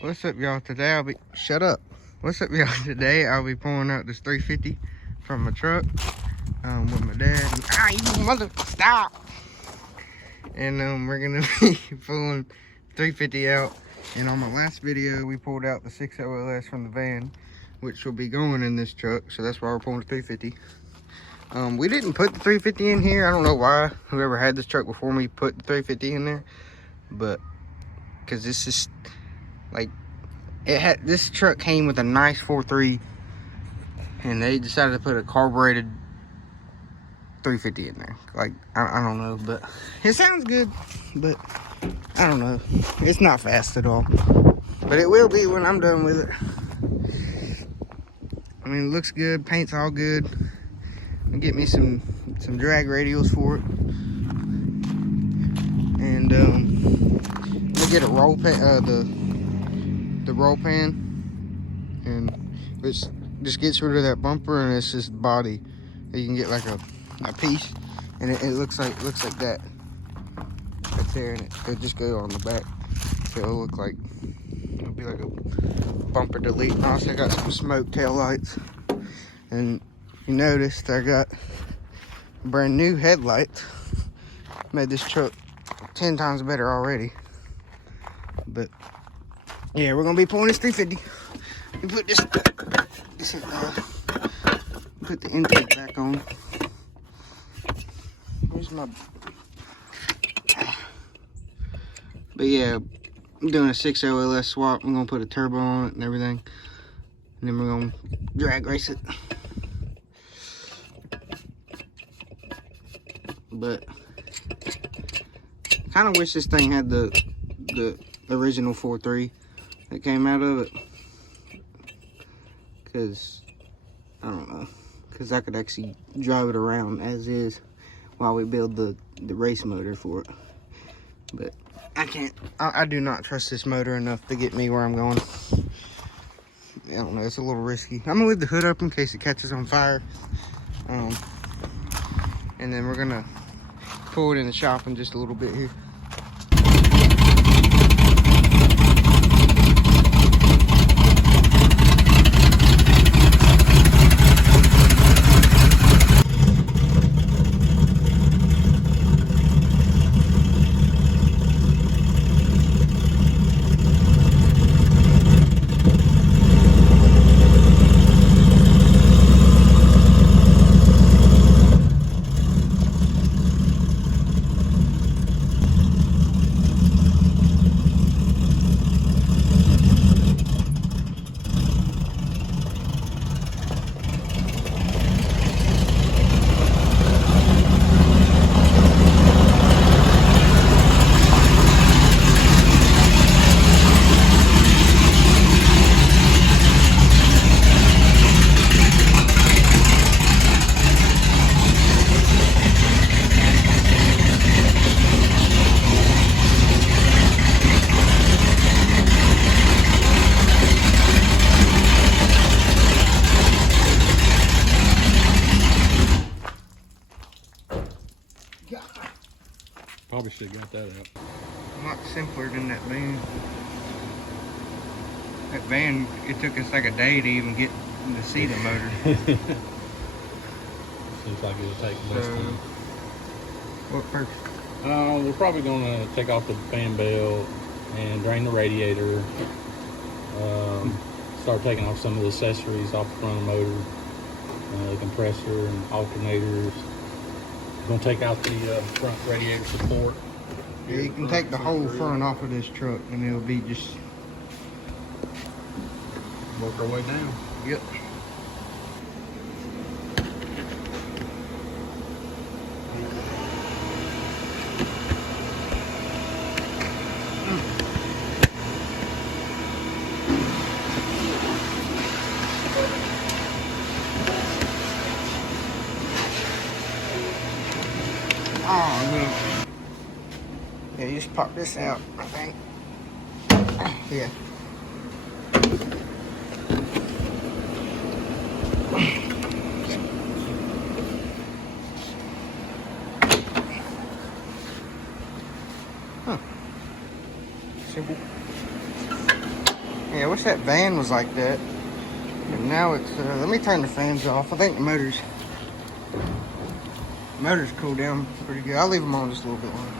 What's up, y'all? Today I'll be What's up, y'all? Today I'll be pulling out this 350 from my truck with my dad. You mother stop! And we're gonna be pulling 350 out. And on my last video, we pulled out the 6 LLS from the van, which will be going in this truck. So that's why we're pulling the 350. We didn't put the 350 in here. I don't know why. Whoever had this truck before me put the 350 in there, but because this is like this truck came with a nice 4.3, and they decided to put a carbureted 350 in there. Like I don't know, but it sounds good, but I don't know. It's not fast at all, but it will be when I'm done with it. I mean, it looks good. Paint's all good. I'll get me some drag radials for it, and we'll get a roll pan, the roll pan, and which just gets rid of that bumper, and it's just body. You can get like a piece, and it looks like that right there, and it'll just go on the back. So it'll be like a bumper delete. And I also got some smoke tail lights, and you noticed I got brand new headlights. Made this truck 10 times better already. But yeah, we're gonna be pulling this 350. We put put the intake back on. Where's my? But yeah, I'm doing a 6 LLS swap. I'm gonna put a turbo on it and everything, and then we're gonna drag race it. But kind of wish this thing had the original 4.3 that came out of it, because I don't know, because I could actually drive it around as is while we build the race motor for it. But I can't. I do not trust this motor enough to get me where I'm going. I don't know, it's a little risky. I'm gonna leave the hood up in case it catches on fire, and then we're gonna pull it in the shop in just a little bit here. Probably should have got that out. A lot simpler than that van. That van, it took us like a day to even get to see the motor. Seems like it'll take less time. What first? We're probably going to take off the fan belt and drain the radiator. Start taking off some of the accessories off the front of the motor, the compressor and alternators. Going to take out the front radiator support. Yeah, you can take the whole front off of this truck, and it'll be just work our way down. Yep. Oh, no. Yeah, you just pop this out, I think. Yeah. Huh. Simple. Yeah, I wish that van was like that. And now it's, let me turn the fans off. I think the motors cool down pretty good. I'll leave them on just a little bit longer.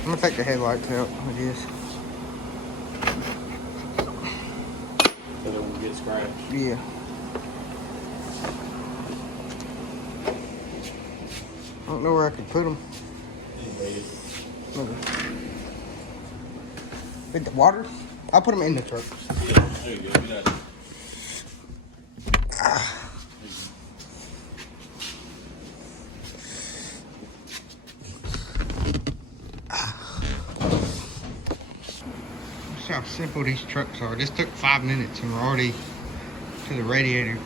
I'm gonna take the headlights out, I guess. So they won't get scratched. Yeah. I don't know where I could put them. With the water? I'll put them in the truck. Yeah, there you go. Get out. See how simple these trucks are. This took 5 minutes and we're already to the radiator.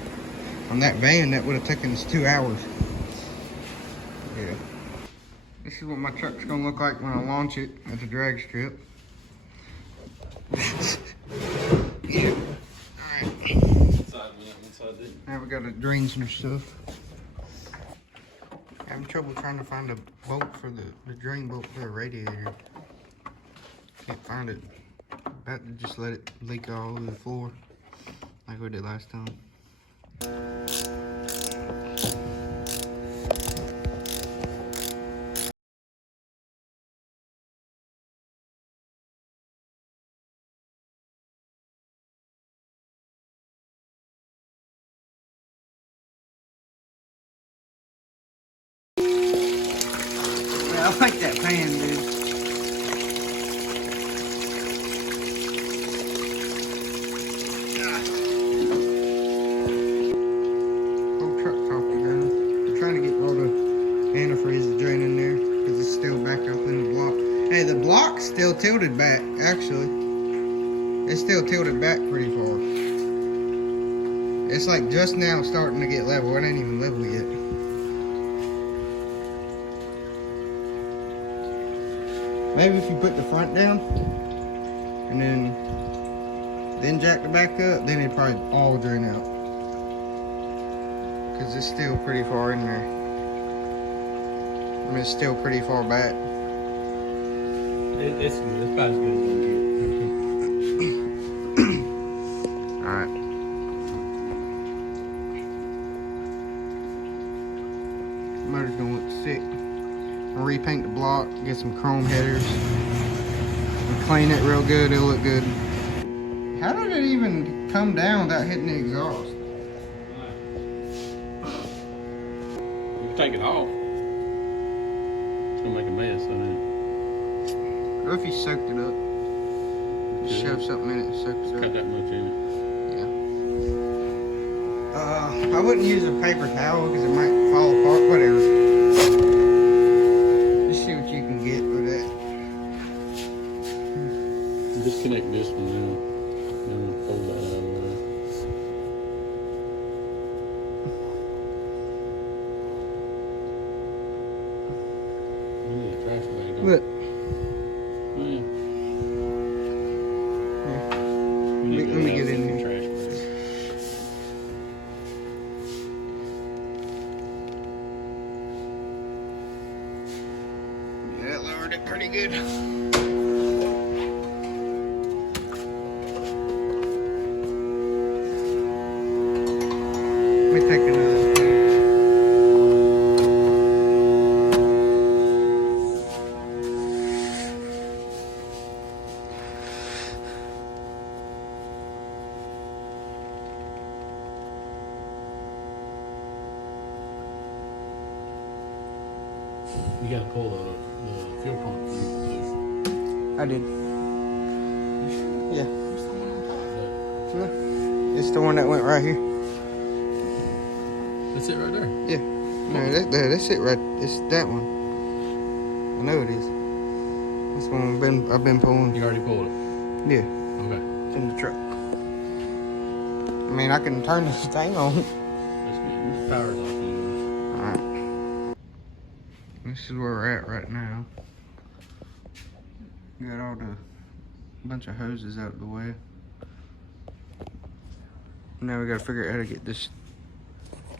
On that van, that would have taken us 2 hours. Yeah. This is what my truck's gonna look like when I launch it at the drag strip. Yeah. Alright. Now we got the drains and stuff. Having trouble trying to find a bolt for the drain bolt for the radiator. Can't find it. About to just let it leak all over the floor like we did last time. Yeah, I like that fan, dude. Whole truck's off the ground. I'm trying to get all the antifreeze drain in there because it's still back up in the block. Hey, the block's still tilted back, actually. It's still tilted back pretty far. It's like just now starting to get level. It ain't even level yet. Maybe if you put the front down and then jack the back up, then it'd probably all drain out. Cause it's still pretty far in there. I mean, it's still pretty far back. It's good. It's about as good as it Alright. Motor's gonna look sick. I'll repaint the block, get some chrome headers, and clean it real good, it'll look good. How did it even come down without hitting the exhaust? You can take it off. It's gonna make a mess, isn't What if you soaked it up? Just shove something in it and soak it? it Cut up. that much in it. I wouldn't use a paper towel because it might fall apart, whatever. Just see what you can get with that. Disconnect this one now. And then pull that out of there. We need a trash bag. don't we? Look. Oh, yeah. Yeah. Let me get in here. Trash bag. Yeah, that lowered it pretty good. Let me take another thing. You gotta pull the fuel pump through. I did. Yeah. Yeah. It's the one that went right here. That's it right there. Yeah. No, that's it right. It's that one. I know it is. That's the one I've been pulling. You already pulled it. Yeah. Okay. It's in the truck. I mean, I can turn this thing on. That's good. This power's off. Alright. This is where we're at right now. Got all the bunch of hoses out of the way. Now we gotta figure out how to get this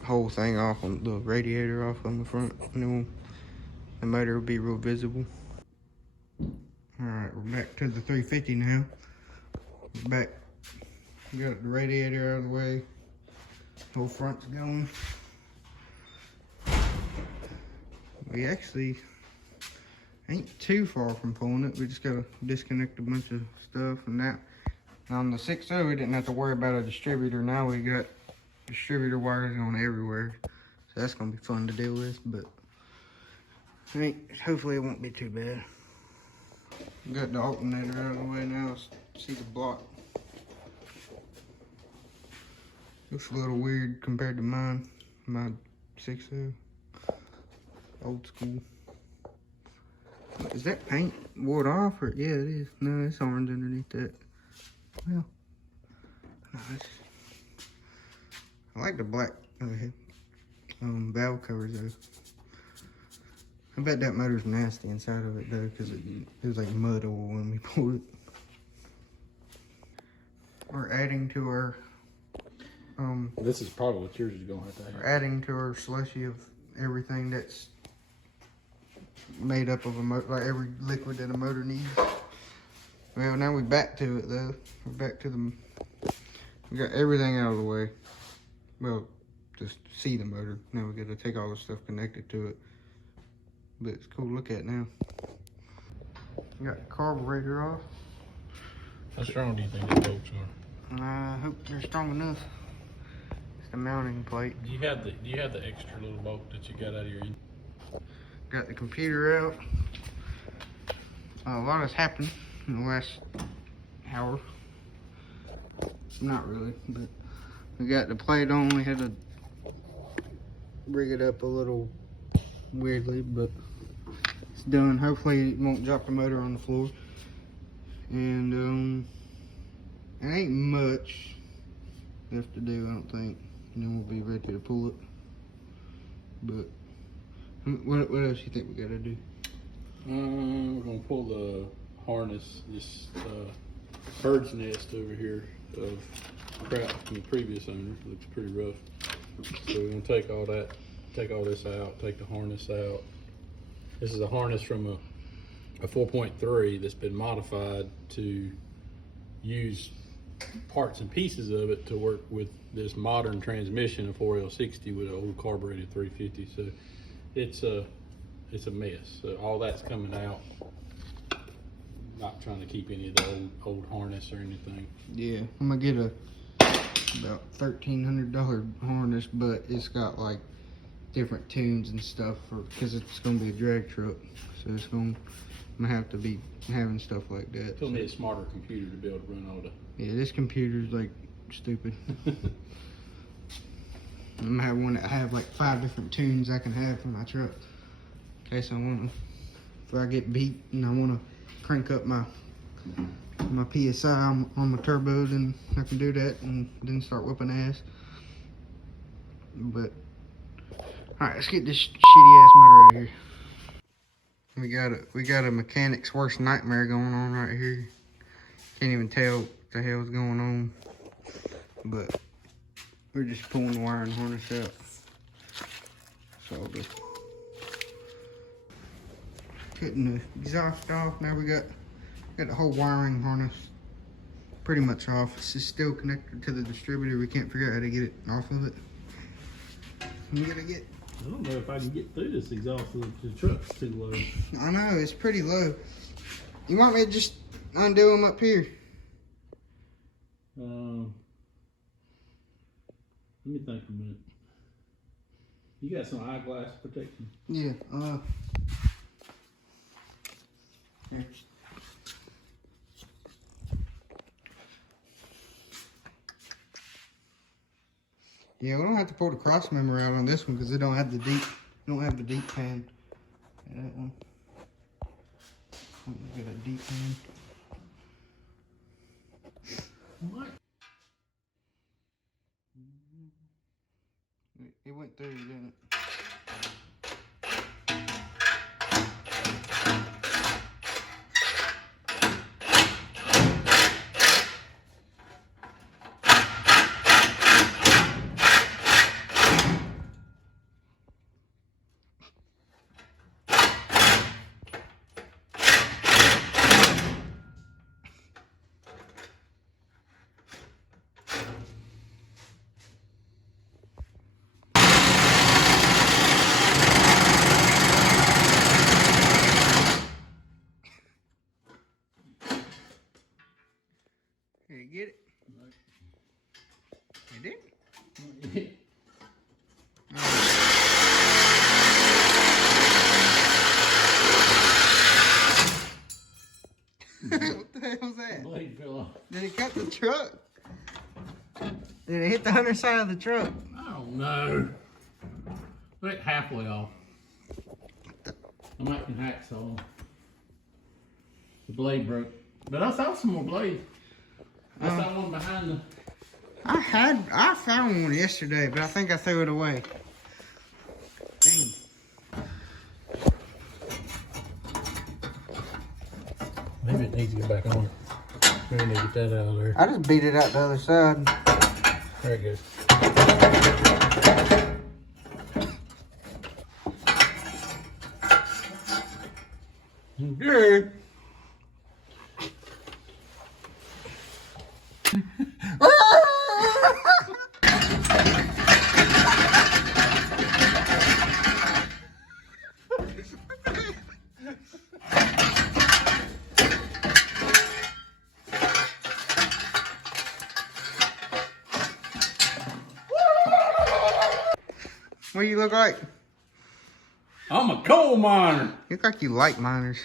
whole thing off on the radiator off on the front, and then the motor will be real visible. Alright, we're back to the 350 now. Back. We got the radiator out of the way. Whole front's going. We actually ain't too far from pulling it. We just gotta disconnect a bunch of stuff and that. On the 6.0, we didn't have to worry about a distributor. Now we got distributor wires going everywhere. So that's gonna be fun to deal with, but hopefully it won't be too bad. Got the alternator out of the way now. Let's see the block. Looks a little weird compared to mine. My 6.0. Old school. Is that paint wore off? Or yeah, it is. No, it's orange underneath that. Well, no, I like the black valve covers though. I bet that motor's nasty inside of it though, because it was like mud oil when we pulled it. We're adding to our this is probably what yours is going to have. We're adding to our slushy of everything that's made up of a motor, like every liquid that a motor needs. Well, now we're back to it though. We're back to we got everything out of the way. Well, just see the motor. Now we got to take all the stuff connected to it. But it's cool to look at now. We got the carburetor off. How strong do you think the bolts are? I hope they're strong enough. It's the mounting plate. Do you have the extra little bolt that you got out of your engine? Got the computer out. A lot has happened in the last hour. Not really, but we got the plate on. We had to rig it up a little weirdly, but it's done. Hopefully it won't drop the motor on the floor. And it ain't much left to do, I don't think. And then we'll be ready to pull it. But what else you think we gotta do? We're gonna pull the harness, this bird's nest over here of crap from the previous owner. Looks pretty rough. So we're gonna take all this out, take the harness out. This is a harness from a 4.3 that's been modified to use parts and pieces of it to work with this modern transmission, a 4L60 with an old carbureted 350. So it's a mess. So all that's coming out. Not trying to keep any of the old harness or anything. Yeah, I'm gonna get about $1,300 harness, but it's got like different tunes and stuff because it's gonna be a drag truck. So I'm gonna have to be having stuff like that. Still need a smarter computer to be able to run all the. Yeah, this computer's like stupid. I'm gonna have one that have like 5 different tunes I can have for my truck. In case if I get beat and I wanna crank up my PSI on my turbo, then I can do that and then start whipping ass. But alright, let's get this shitty ass motor out of here. We got a mechanic's worst nightmare going on right here. Can't even tell what the hell's going on. But we're just pulling the wire and harness out. So just cutting the exhaust off. Now we got the whole wiring harness pretty much off. It's just still connected to the distributor. We can't figure out how to get it off of it. We gotta get. I don't know if I can get through this exhaust. The truck's too low. I know, it's pretty low. You want me to just undo them up here? Let me think a minute. You got some eyeglass protection? Yeah, here. Yeah, we don't have to pull the cross member out on this one because it don't have the deep pan. Yeah, that one. We got a deep pan. What? It went through, didn't it? Did you get it? No. You did? What the hell's that? Blade fell off. Did it cut the truck? Did it hit the underside of the truck? I don't know. Like halfway off. I'm making hacksaw. The blade broke. But I saw some more blades. I saw one behind the... I found one yesterday, but I think I threw it away. Dang. Maybe it needs to get back on. Maybe need to get that out of there. I just beat it out the other side. There it goes. Good. What do you look like? I'm a coal miner. You look like you like miners.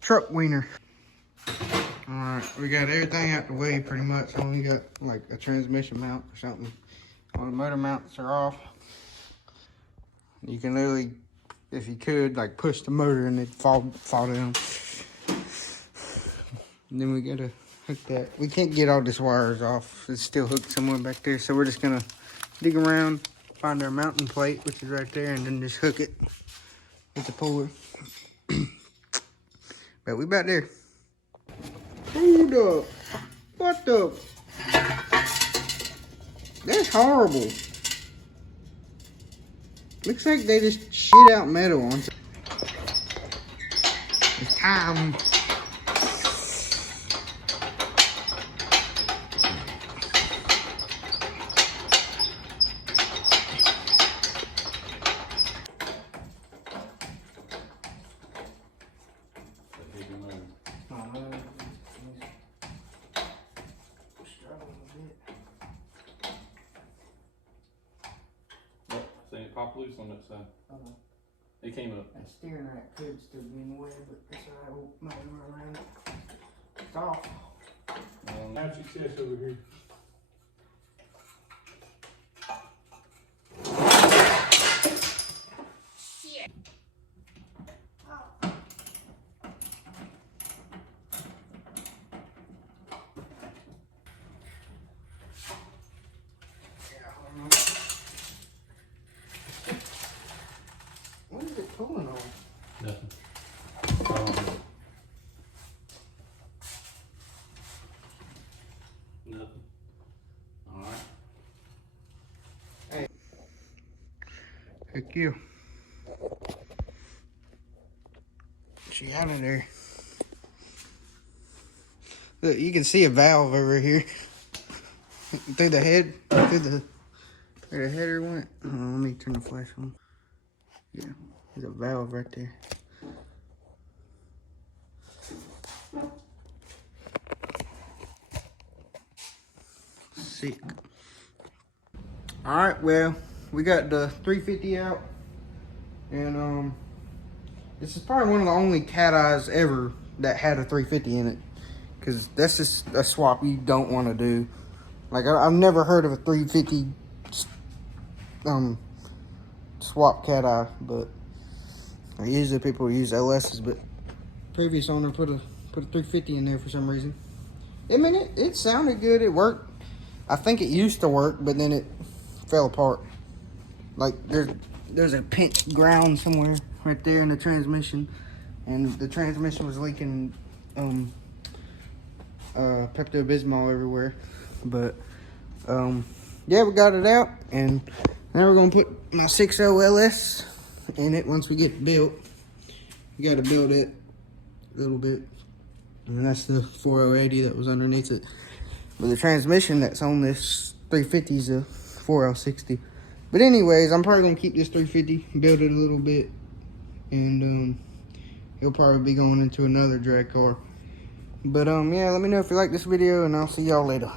Truck wiener. Alright, we got everything out the way pretty much. Only got like a transmission mount or something. All the motor mounts are off. You can literally, if you could, like push the motor and it'd fall down. And then we gotta hook that. We can't get all this wires off. It's still hooked somewhere back there. So we're just gonna dig around, find our mounting plate, which is right there, and then just hook it with the puller. But we about there. Hold up. What the? That's horrible. Looks like they just shit out metal on it. It's time. Pop loose on that side. It came up. That steering rack could still be in the way, but it's alright. We'll maneuver around it. It's off. How's your chest over here? Shit. What is it pulling on? Nothing. Nothing. Alright. Hey. Heck you. She out of there. Look, you can see a valve over here. Through the head, where the header went. Let me turn the flash on. Yeah, there's a valve right there. Sick. Alright, well, we got the 350 out. And this is probably one of the only Cateyes ever that had a 350 in it. Because that's just a swap you don't want to do. Like, I've never heard of a 350 swap Cateye, but usually people use LS's, but previous owner put a 350 in there for some reason. I mean, it sounded good, it worked. I think it used to work, but then it fell apart. Like, there's a pinched ground somewhere right there in the transmission, and the transmission was leaking Pepto-Bismol everywhere. But yeah, we got it out, and now we're gonna put my 6.0 LS in it once we get it built. We gotta build it a little bit, and that's the 4080 that was underneath it. But the transmission that's on this 350 is a 4L60. But anyways, I'm probably gonna keep this 350, build it a little bit, and he'll probably be going into another drag car. But yeah, let me know if you like this video, and I'll see y'all later.